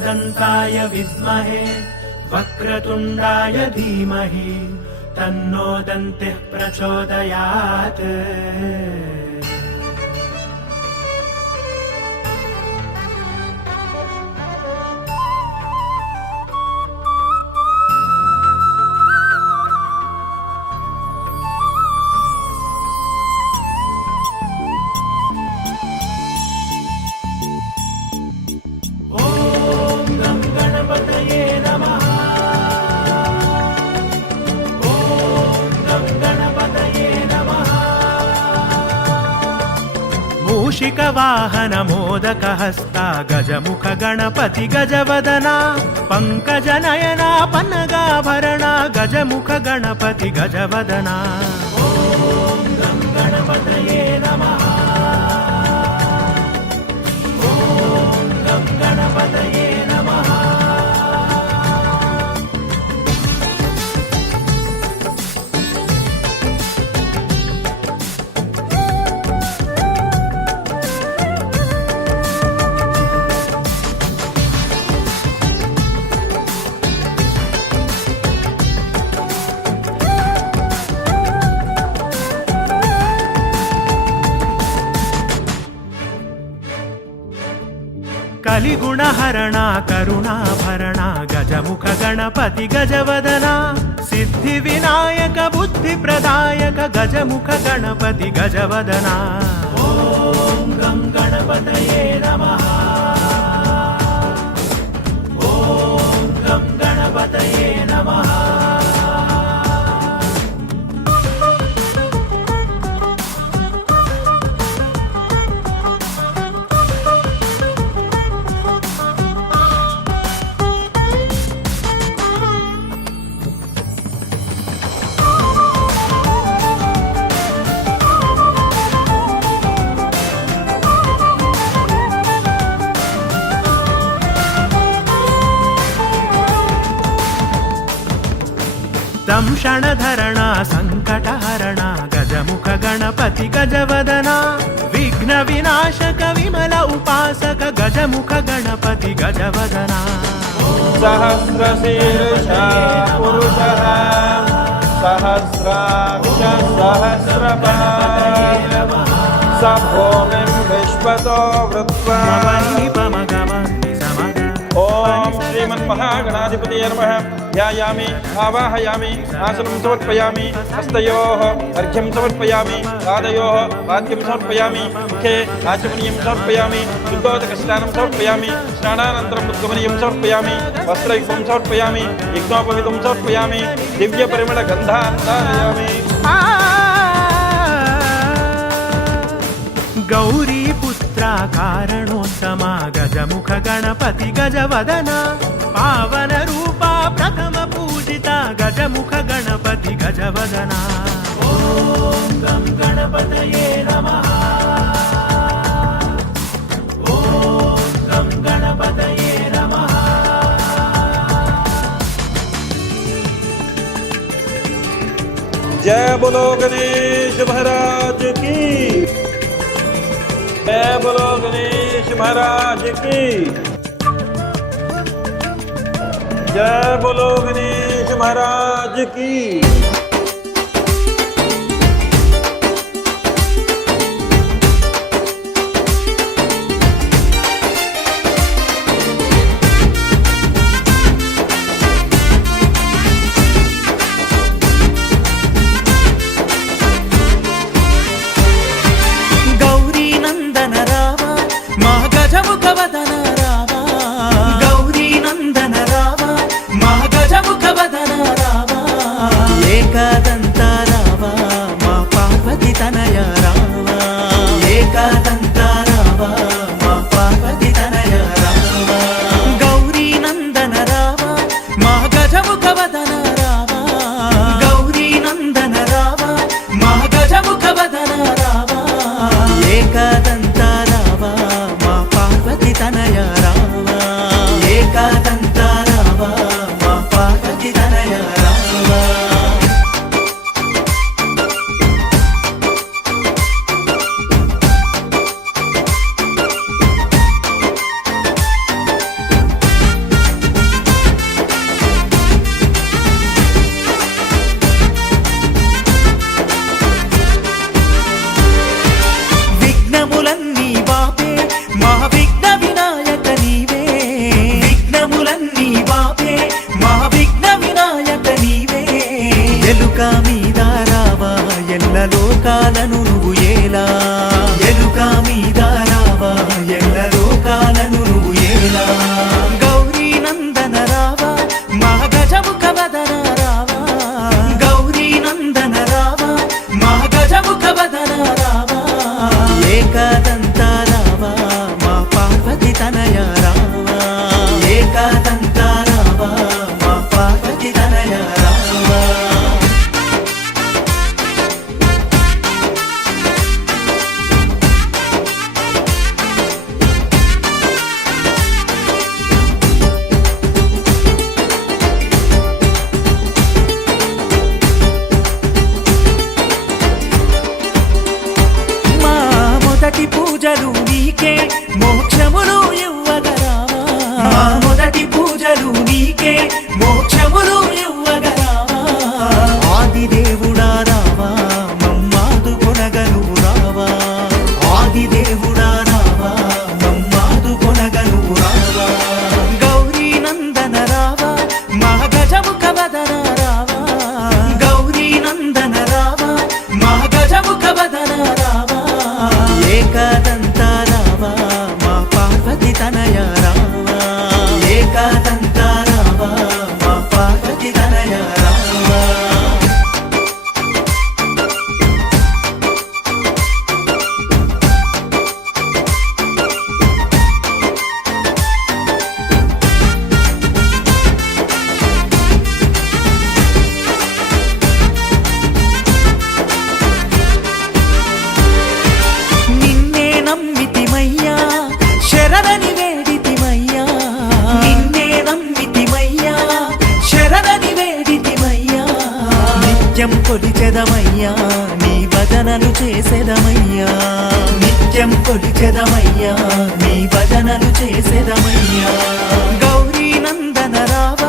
एकदन्ताय विद्महे वक्रतुण्डाय धीमहि तन्नो दन्तिः प्रचोदयात्। मूषिकवाहन मोदकहस्ता गजमुख गणपति गजवदना पंकजनयना पन्नगाभरणा गजमुख गणपति गजवदना। ॐ गं गणपतये नमः। ॐ गं गणपतये नमः। कलिगुणहरणा करुणाभरणा गजमुख गणपति गजवदना सिद्धिविनायक बुद्धिप्रदायक गजमुख गणपति गजवदना। ॐ गं गणपतये नमः। ॐ गं गणपतये नमः। दंशनधरणा संकटहरणा गजमुख गणपति गजवदना विघ्नविनाशक विमल उपासक गजमुख गणपति गजवदना। सहस्रशीर्षा पुरुषः सहस्राक्ष सहस्रपाद स भूमिं विश्वतो वृत्वा। ओम श्रीमन्महागणाधिपतये नमः। ध्यायामि आवाहयामि आसनं समर्पयामि हस्तयोः अर्घ्यं समर्पयामि पादयोः पाद्यं समर्पयामि मुखे आचमनीयं समर्पयामि शुद्धोदकस्नानं समर्पयामि स्नानानन्तरम् उद्गमनीयं समर्पयामि वस्त्रयुक्तं समर्पयामि यज्ञोपवीतं समर्पयामि दिव्यपरिमलगन्धान् धारयामि। गौरी पुत्रा कारणोत्तमा गजमुख गणपति गजवदना पावन रूपा प्रथम पूजिता गजमुख गणपति गजवदना। ॐ गं गणपतये नमः। ॐ गं गणपतये नमः। जय बोलो गणेश महाराज की। जय बोलो गणेश महाराज की। जय बोलो गणेश महाराज की। లోకాలను నువ్వు ఏలా ఎలుక మీద రావా ఎల్ల లోకాలను నువ్వు ఏలా గౌరీ నందన రావా మా గజముఖ వదన రావా గౌరీ నందన రావా మా గజముఖ వదన రావా ఏకదంత రావా మా పార్వతి తనయ రావా ఏకదంత రావా మా పార్వతి తనయ రావా మా మొదటి పూజలు నీకే మోక్షములు ఇవ్వగరావా మా మొదటి పూజలు నీకే మోక్షములు ఇవ్వగరావా ఆది దేవుడా రావా మమ్మాదు కొనగను రావా ఆది దేవుడా రావా మమ్మాదు కొనగను రావా గౌరీ నందన రావా మా గజముఖ వదన రావా గౌరీ నందన రావా మా గజముఖ వదన రావా ఏకదంత రావా మా పార్వతి తనయ రావా ఏకదంత రావా మా పార్వతి తనయ రావా నిన్నే నమ్మితిమయ్యా శరణని వేడితిమయ్యా నిన్నే నమ్మితిమయ్యా శరణని వేడితిమయ్యా నిత్యం కొలిచెదమయ్యా నీ భజనలు చేసెదమయ్యా నిత్యం కొలిచెదమయ్యా నీ భజనలు చేసెదమయ్యా గౌరీ నందన రావా